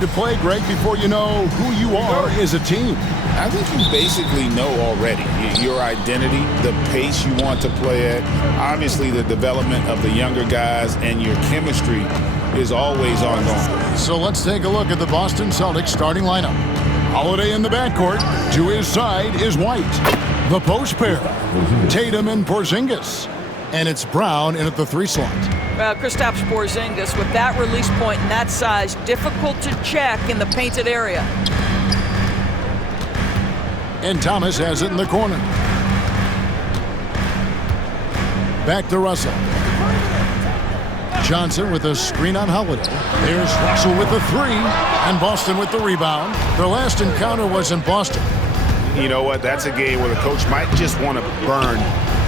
To play, Greg, before you know who you are as a team? I think you basically know already your identity, the pace you want to play at, obviously the development of the younger guys, and your chemistry is always ongoing. So let's take a look at the Boston Celtics starting lineup. Holiday in the backcourt. To his side is White. The post pair, Tatum and Porzingis. And it's Brown in at the 3 slot. Well, Kristaps Porzingis, with that release point and that size, difficult to check in the painted area. And Thomas has it in the corner. Back to Russell. Johnson with a screen on Holiday. There's Russell with the 3, and Boston with the rebound. Their last encounter was in Boston. You know what? That's a game where the coach might just want to burn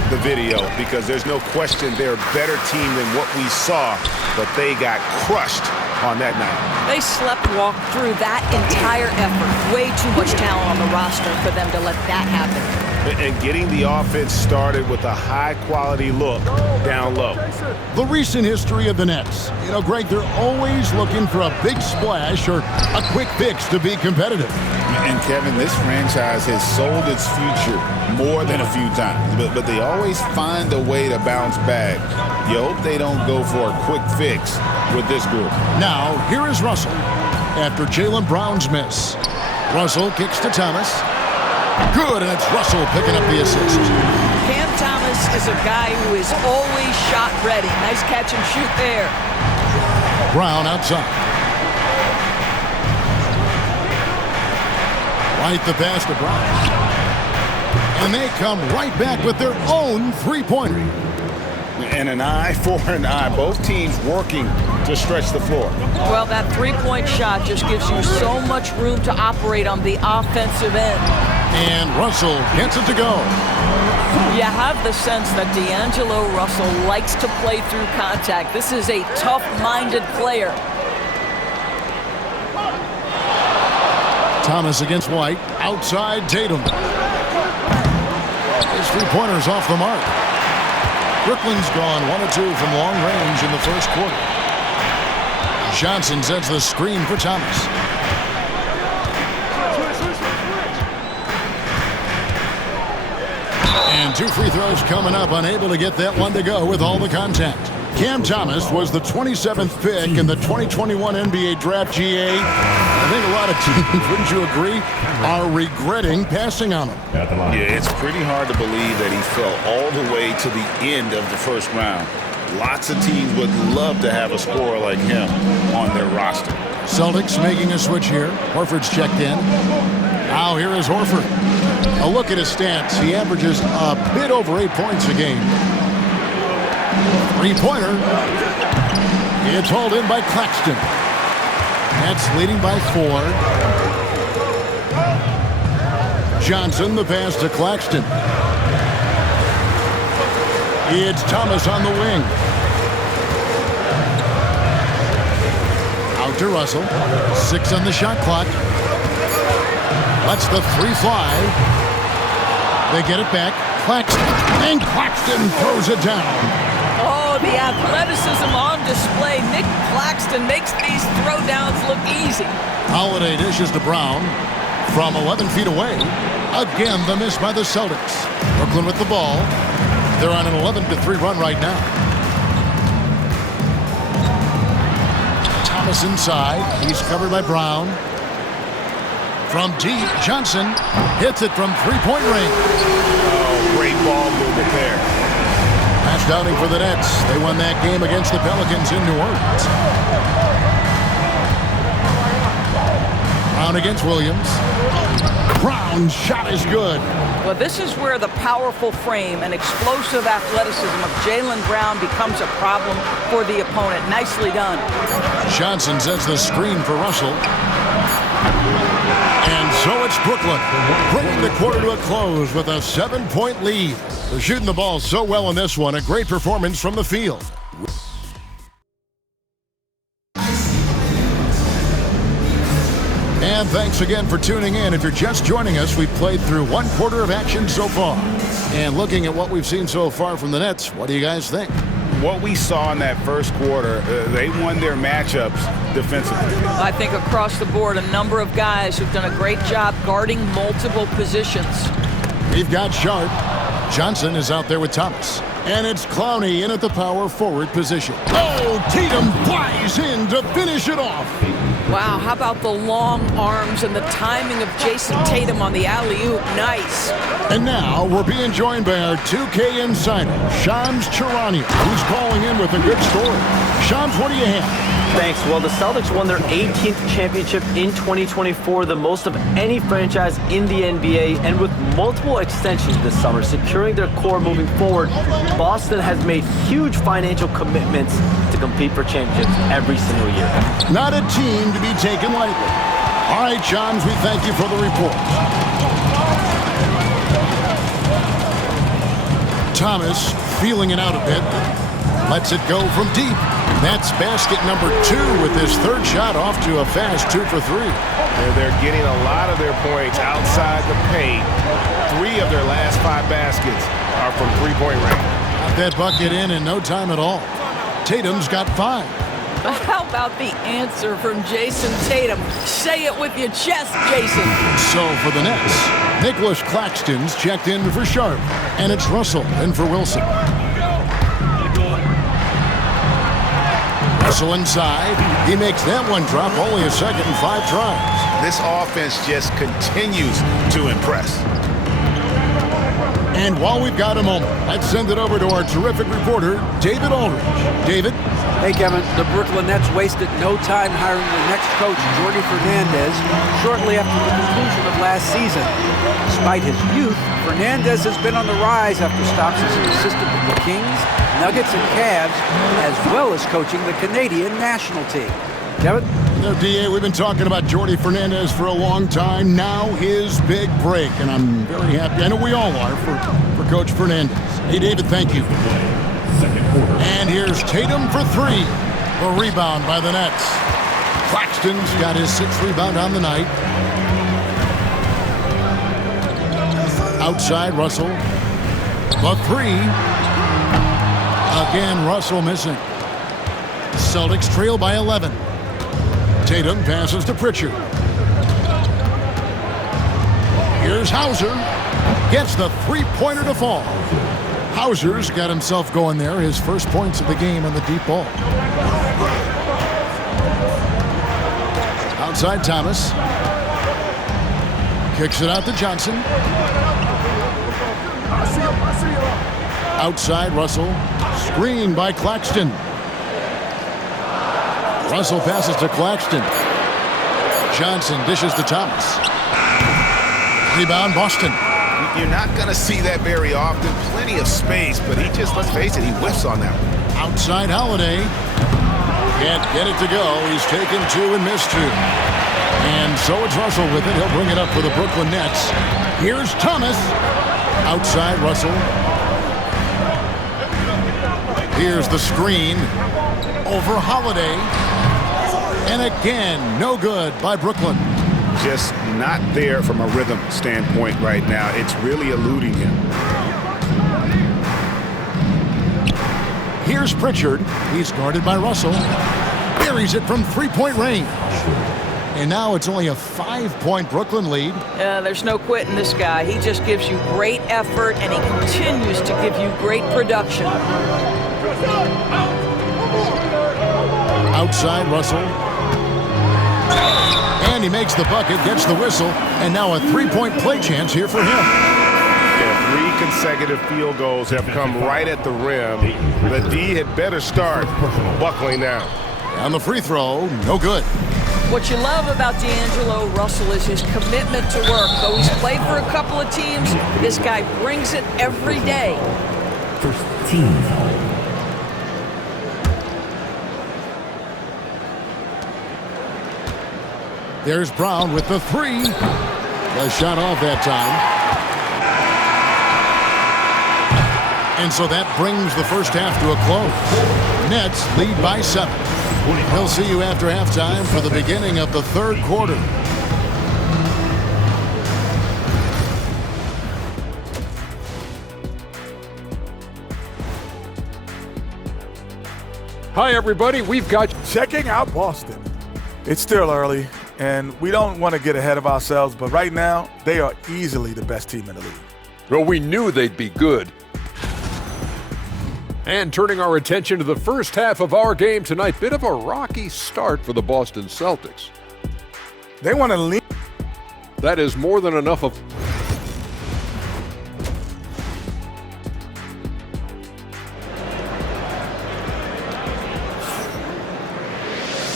the video, because there's no question they're a better team than what we saw, but they got crushed on that night. They sleepwalked through that entire effort. Way too much talent on the roster for them to let that happen. And getting the offense started with a high-quality look down low. The recent history of the Nets. You know, Greg, they're always looking for a big splash or a quick fix to be competitive. And, Kevin, this franchise has sold its future more than a few times, but they always find a way to bounce back. You hope they don't go for a quick fix with this group. Now, here is Russell after Jaylen Brown's miss. Russell kicks to Thomas. Good, and it's Russell picking up the assist. Cam Thomas is a guy who is always shot ready. Nice catch and shoot there. Brown outside. Right the pass to Brown. And they come right back with their own 3-pointer. And an eye for an eye. Both teams working to stretch the floor. Well, that 3-point shot just gives you so much room to operate on the offensive end. And Russell gets it to go. You have the sense that D'Angelo Russell likes to play through contact. This is a tough-minded player. Thomas against White. Outside Tatum. His 3-pointer's off the mark. Brooklyn's gone 1 of 2 from long range in the first quarter. Johnson sets the screen for Thomas. And 2 free throws coming up, unable to get that one to go with all the contact. Cam Thomas was the 27th pick in the 2021 NBA Draft. GA. I think a lot of teams, wouldn't you agree, are regretting passing on him. Yeah, it's pretty hard to believe that he fell all the way to the end of the first round. Lots of teams would love to have a scorer like him on their roster. Celtics making a switch here. Horford's checked in. Now here is Horford. A look at his stats. He averages a bit over 8 points a game. 3-pointer. It's hauled in by Claxton. Nets leading by 4. Johnson, the pass to Claxton. It's Thomas on the wing. Out to Russell. 6 on the shot clock. Lets the 3 fly. They get it back. Claxton. And Claxton throws it down. Oh, the athleticism on display. Nick Claxton makes these throwdowns look easy. Holiday dishes to Brown from 11 feet away. Again, the miss by the Celtics. Brooklyn with the ball. They're on an 11-3 run right now. Thomas inside. He's covered by Brown. From deep, Johnson hits it from 3-point range. Oh, great ball movement there. Last outing for the Nets. They won that game against the Pelicans in New Orleans. Brown against Williams. Brown's shot is good. Well, this is where the powerful frame and explosive athleticism of Jaylen Brown becomes a problem for the opponent. Nicely done. Johnson sets the screen for Russell. And so it's Brooklyn, bringing the quarter to a close with a 7-point lead. They're shooting the ball so well in this one. A great performance from the field. And thanks again for tuning in. If you're just joining us, we've played through 1 quarter of action so far. And looking at what we've seen so far from the Nets, what do you guys think? from what we saw in that first quarter, they won their matchups defensively. I think across the board, a number of guys who've done a great job guarding multiple positions. We've got Sharp. Johnson is out there with Thomas. And it's Clowney in at the power forward position. Oh, Tatum flies in to finish it off. Wow, how about the long arms and the timing of Jason Tatum on the alley-oop? Nice. And now we're being joined by our 2K insider, Shams Charania, who's calling in with a good story. Shams, what do you have? Thanks. Well, the Celtics won their 18th championship in 2024, the most of any franchise in the NBA, and with multiple extensions this summer, securing their core moving forward, Boston has made huge financial commitments to compete for championships every single year. Not a team to be taken lightly. All right, Shams, we thank you for the report. Thomas feeling it out a bit. Lets it go from deep. That's basket number 2 with his third shot off to a fast 2 for 3. They're getting a lot of their points outside the paint. 3 of their last 5 baskets are from three-point range. Got that bucket in no time at all. Tatum's got 5. How about the answer from Jason Tatum? Say it with your chest, Jason. So for the Nets, Nicholas Claxton's checked in for Sharp, and it's Russell in for Wilson. Russell inside. He makes that one drop, only a second and 5 tries. This offense just continues to impress. And while we've got a moment, let's send it over to our terrific reporter, David Aldridge. David? Hey, Kevin, the Brooklyn Nets wasted no time hiring their next coach, Jordi Fernandez, shortly after the conclusion of last season. Despite his youth, Fernandez has been on the rise after stops as an assistant with the Kings, Nuggets, and Cavs, as well as coaching the Canadian national team. Kevin? You know, D.A., we've been talking about Jordi Fernandez for a long time. Now his big break, and I'm very happy. I know we all are for Coach Fernandez. Hey, David, thank you. And here's Tatum for 3. A rebound by the Nets. Claxton's got his 6th rebound on the night. Outside, Russell. The 3. Again, Russell missing. Celtics trail by 11. Tatum passes to Pritchard. Here's Hauser. Gets the 3-pointer to fall. Hauser's got himself going there. His first points of the game on the deep ball. Outside Thomas. Kicks it out to Johnson. Outside Russell. Screen by Claxton. Russell passes to Claxton. Johnson dishes to Thomas. Rebound Boston. You're not going to see that very often. Plenty of space, but he just, let's face it, he whiffs on that one. Outside Holiday. Can't get it to go. He's taken 2 and missed 2. And so it's Russell with it. He'll bring it up for the Brooklyn Nets. Here's Thomas. Outside Russell. Here's the screen. Over Holiday. And again, no good by Brooklyn. Just not there from a rhythm standpoint right now. It's really eluding him. Here's Pritchard. He's guarded by Russell. Buries it from 3-point range. And now it's only a 5-point Brooklyn lead. There's no quitting this guy. He just gives you great effort, and he continues to give you great production. Outside Russell. And he makes the bucket, gets the whistle, and now a 3-point play chance here for him. Yeah, 3 consecutive field goals have come right at the rim. The D had better start buckling now. On the free throw, no good. What you love about D'Angelo Russell is his commitment to work. Though he's played for a couple of teams, this guy brings it every day. First team foul. There's Brown with the 3. The shot off that time. And so that brings the first half to a close. Nets lead by 7. We'll see you after halftime for the beginning of the 3rd quarter. Hi, everybody. We've got checking out Boston. It's still early, and we don't want to get ahead of ourselves, but right now, they are easily the best team in the league. Well, we knew they'd be good. And turning our attention to the first half of our game tonight, bit of a rocky start for the Boston Celtics. They want to lean. That is more than enough of...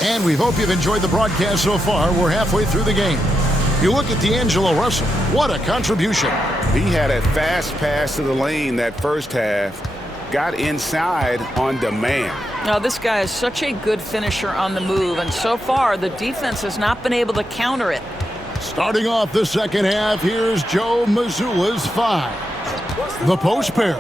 And we hope you've enjoyed the broadcast so far. We're halfway through the game. You look at D'Angelo Russell. What a contribution. He had a fast pass to the lane that first half. Got inside on demand. Now, this guy is such a good finisher on the move, and so far the defense has not been able to counter it. Starting off the second half, here's Joe Mazzulla's 5. The post pair.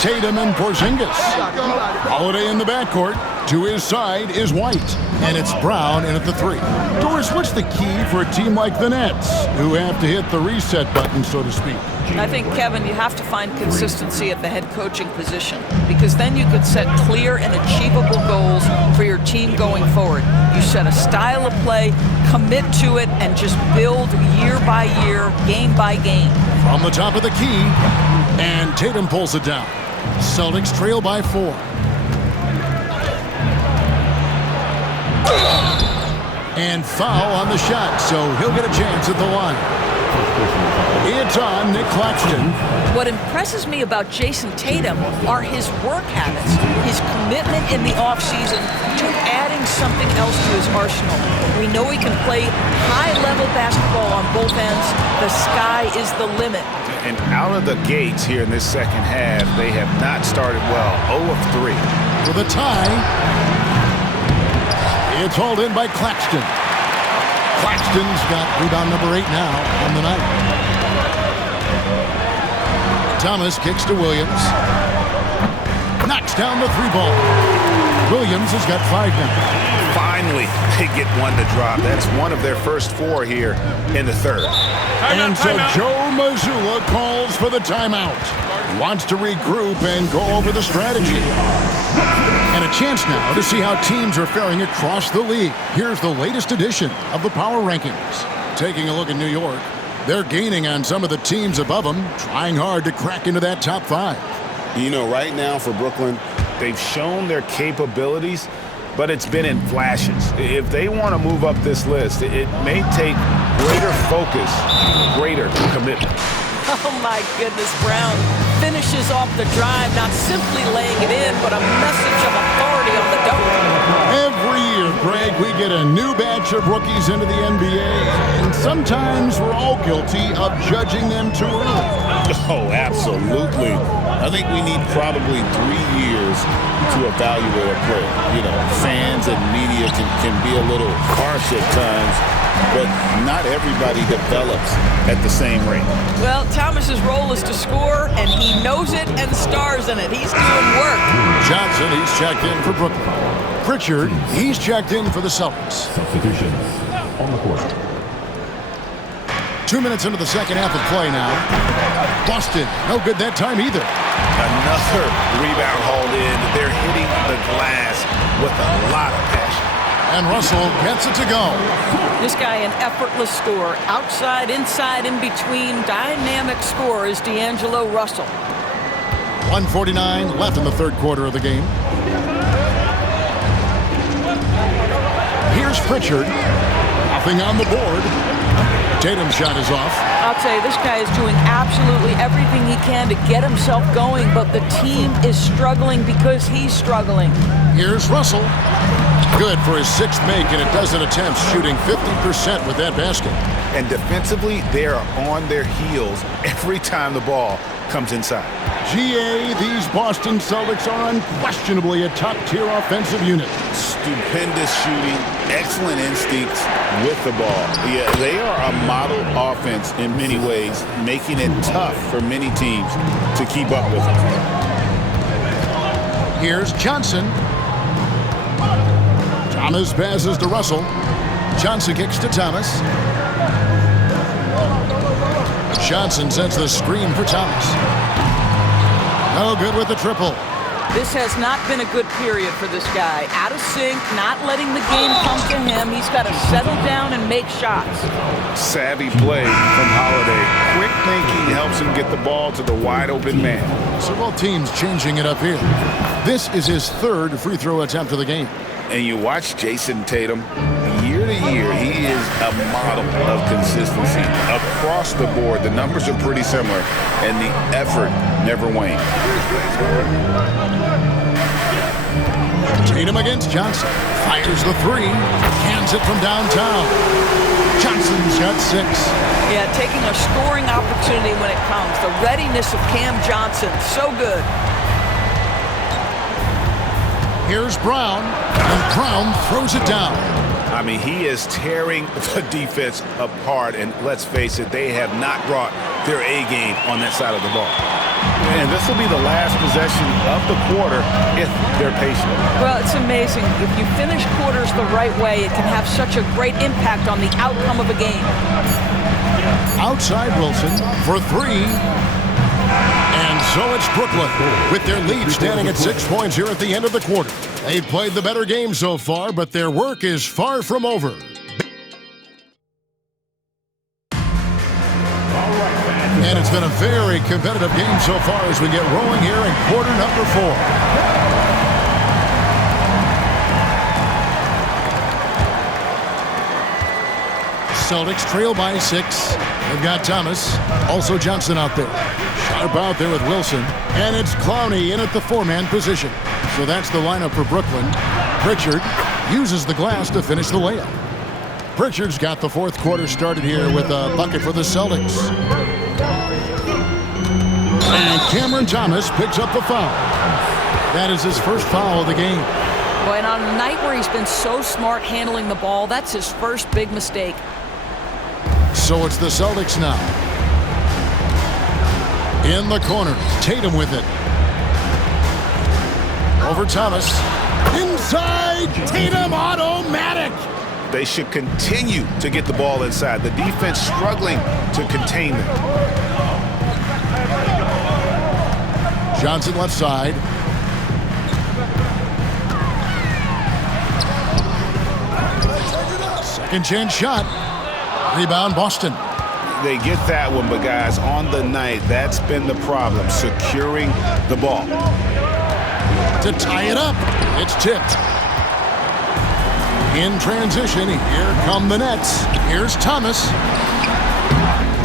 Tatum and Porzingis. Holiday in the backcourt. To his side is White. And it's Brown in at the 3. Doris, what's the key for a team like the Nets, who have to hit the reset button, so to speak? I think, Kevin, you have to find consistency at the head coaching position, because then you could set clear and achievable goals for your team going forward. You set a style of play, commit to it, and just build year by year, game by game. From the top of the key, and Tatum pulls it down. Celtics trail by 4. And foul on the shot, so he'll get a chance at the line. It's on Nick Claxton. What impresses me about Jason Tatum are his work habits, his commitment in the offseason to adding something else to his arsenal. We know he can play high-level basketball on both ends. The sky is the limit. And out of the gates here in this second half, they have not started well. 0 of 3. For the tie. It's hauled in by Claxton. Claxton's got rebound number 8 now on the night. Thomas kicks to Williams. Knocks down the 3-ball. Williams has got 5 now. Finally, they get one to drop. That's one of their first 4 here in the third. And so Joe Mazzulla calls for the timeout. Wants to regroup and go over the strategy. And a chance now to see how teams are faring across the league. Here's the latest edition of the Power Rankings. Taking a look at New York, they're gaining on some of the teams above them, trying hard to crack into that top 5. You know, right now for Brooklyn, they've shown their capabilities, but it's been in flashes. If they want to move up this list, it may take greater focus, greater commitment. Oh, my goodness, Brown finishes off the drive, not simply laying it in, but a message of authority on the dunk. Every year, Greg, we get a new batch of rookies into the NBA, and sometimes we're all guilty of judging them too early. Oh, absolutely. I think we need probably 3 years to evaluate a player. You know, fans and media can be a little harsh at times, but not everybody develops at the same rate. Well, Thomas's role is to score, and he knows it and stars in it. He's doing work. Johnson, he's checked in for Brooklyn. Pritchard, he's checked in for the Celtics. Substitutions on the court. 2 minutes into the second half of play now. Boston, no good that time either. Another rebound hauled in. They're hitting the glass with a lot of passion. And Russell gets it to go. This guy, an effortless scorer. Outside, inside, in between. Dynamic scorer is D'Angelo Russell. 1:49 left in the third quarter of the game. Here's Pritchard. Nothing on the board. Tatum's shot is off. I'll tell you, this guy is doing absolutely everything he can to get himself going, but the team is struggling because he's struggling. Here's Russell. Good for his 6th make and a dozen attempts, shooting 50% with that basket. And defensively, they are on their heels every time the ball comes inside. GA, these Boston Celtics are unquestionably a top-tier offensive unit. Stupendous shooting, excellent instincts with the ball. Yeah, they are a model offense in many ways, making it tough for many teams to keep up with them. Here's Johnson. Thomas passes to Russell. Johnson kicks to Thomas. Johnson sends the screen for Thomas. No good with the triple. This has not been a good period for this guy. Out of sync, not letting the game come to him. He's got to settle down and make shots. Savvy play from Holiday. Quick thinking helps him get the ball to the wide open man. So both teams changing it up here. This is his third free throw attempt of the game. And you watch Jason Tatum, year to year, he is a model of consistency. Across the board, the numbers are pretty similar, and the effort never wanes. Tatum against Johnson. Fires the three. Cans it from downtown. Johnson's got 6. Yeah, taking a scoring opportunity when it comes. The readiness of Cam Johnson, so good. Here's Brown, and Brown throws it down. I mean, he is tearing the defense apart, and let's face it, they have not brought their A game on that side of the ball. And this will be the last possession of the quarter if they're patient. Well, it's amazing. If you finish quarters the right way, it can have such a great impact on the outcome of a game. Outside Wilson for 3. And so it's Brooklyn with their lead standing at 6 points here at the end of the quarter. They've played the better game so far, but their work is far from over. And it's been a very competitive game so far as we get rolling here in quarter number 4. Celtics trail by 6. They've got Thomas, also Johnson out there. Sharp out there with Wilson. And it's Clowney in at the 4-man position. So that's the lineup for Brooklyn. Pritchard uses the glass to finish the layup. Pritchard's got the 4th quarter started here with a bucket for the Celtics. And Cameron Thomas picks up the foul. That is his first foul of the game. Well, and on a night where he's been so smart handling the ball, that's his first big mistake. So it's the Celtics now. In the corner, Tatum with it. Over Thomas. Inside, Tatum automatic. They should continue to get the ball inside. The defense struggling to contain them. Johnson left side. Second chance shot. Rebound Boston. They get that one, but guys, on the night, that's been the problem, securing the ball. To tie it up, it's tipped. In transition, here come the Nets. Here's Thomas.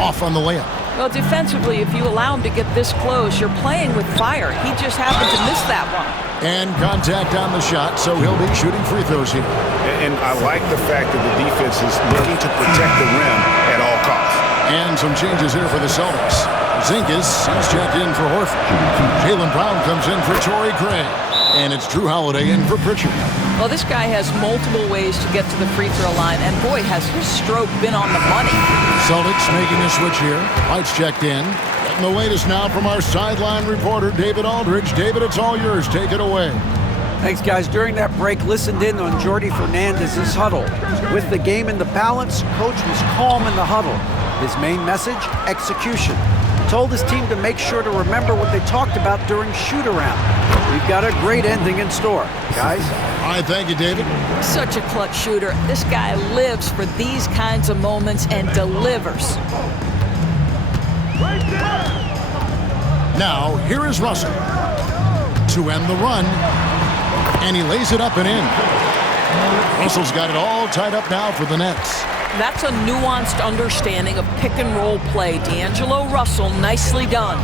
Off on the layup. Well, defensively, if you allow him to get this close, you're playing with fire. He just happened to miss that one. And contact on the shot, so he'll be shooting free throws here. And I like the fact that the defense is looking to protect the rim at all costs. And some changes here for the Celtics. Zinkas, he's checked in for Horford. Jaylen Brown comes in for Torrey Craig. And it's Drew Holiday in for Pritchard. Well, this guy has multiple ways to get to the free throw line, and boy, has his stroke been on the money. Celtics making a switch here. White's checked in. Getting the latest now from our sideline reporter, David Aldridge. David, it's all yours. Take it away. Thanks, guys. During that break, listened in on Jordi Fernandez's huddle. With the game in the balance, coach was calm in the huddle. His main message, execution. Told his team to make sure to remember what they talked about during shoot-around. We've got a great ending in store, guys. All right, thank you, David. Such a clutch shooter. This guy lives for these kinds of moments and delivers. Now, here is Russell to end the run, and he lays it up and in. Russell's got it all tied up now for the Nets. That's a nuanced understanding of pick-and-roll play. D'Angelo Russell, nicely done.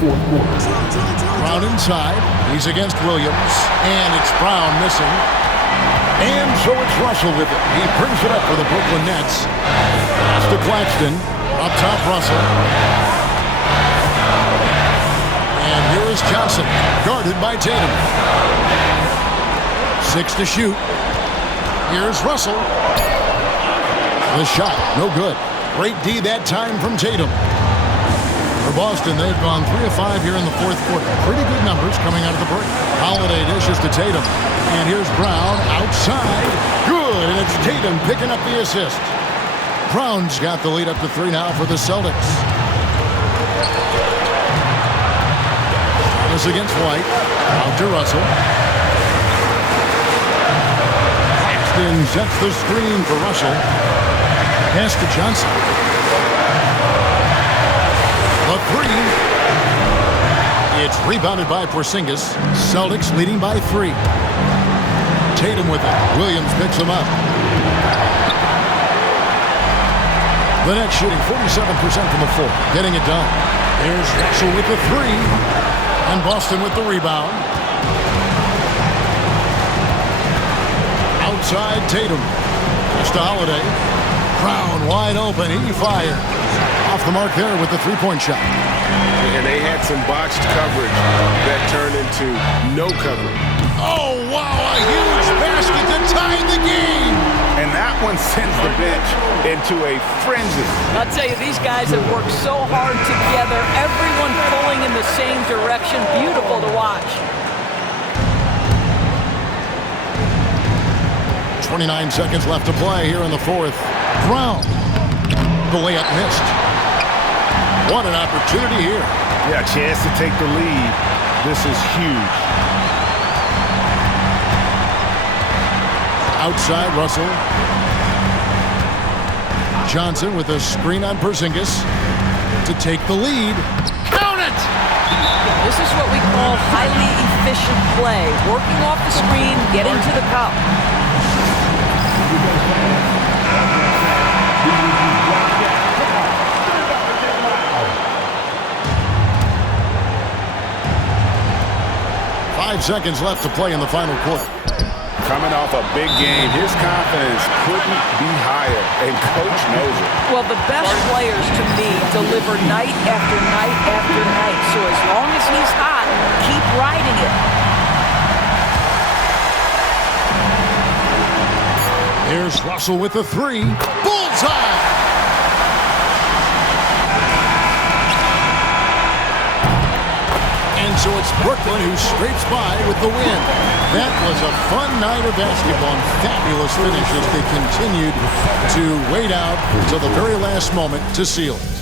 Brown inside. He's against Williams, and it's Brown missing. And so it's Russell with it. He brings it up for the Brooklyn Nets. Pass to Claxton. Up top, Russell. And here is Johnson, guarded by Tatum. 6 to shoot. Here's Russell. The shot, no good. Great D that time from Tatum. For Boston, they've gone 3 of 5 here in the 4th quarter. Pretty good numbers coming out of the break. Holiday dishes to Tatum. And here's Brown outside. Good, and it's Tatum picking up the assist. Brown's got the lead up to 3 now for the Celtics. Thomas against White. Out to Russell. Claxton sets the screen for Russell. Pass to Johnson. The three. It's rebounded by Porzingis. Celtics leading by 3. Tatum with it. Williams picks him up. The Nets shooting 47% from the floor. Getting it done. There's Russell with the 3. And Boston with the rebound. Outside Tatum. Just to Holiday. Brown wide open. He fires. Off the mark there with the three-point shot. And they had some botched coverage that turned into no coverage. Oh, wow, a huge basket to tie the game. And that one sends the bench into a frenzy. I'll tell you, these guys have worked so hard together, everyone pulling in the same direction. Beautiful to watch. 29 seconds left to play here in the fourth. Brown. The layup missed. What an opportunity here. Yeah, chance to take the lead. This is huge. Outside Russell. Johnson with a screen on Porzingis to take the lead. Count it! This is what we call highly efficient play. Working off the screen, getting to the cup. Five seconds left to play in the final quarter. Coming off a big game, his confidence couldn't be higher, and Coach knows it. Well, the best players, to me, deliver night after night after night. So as long as he's hot, keep riding it. Here's Russell with the 3. Bullseye! And so it's Brooklyn who scrapes by with the win. That was a fun night of basketball and fabulous finish as they continued to wait out until the very last moment to seal it.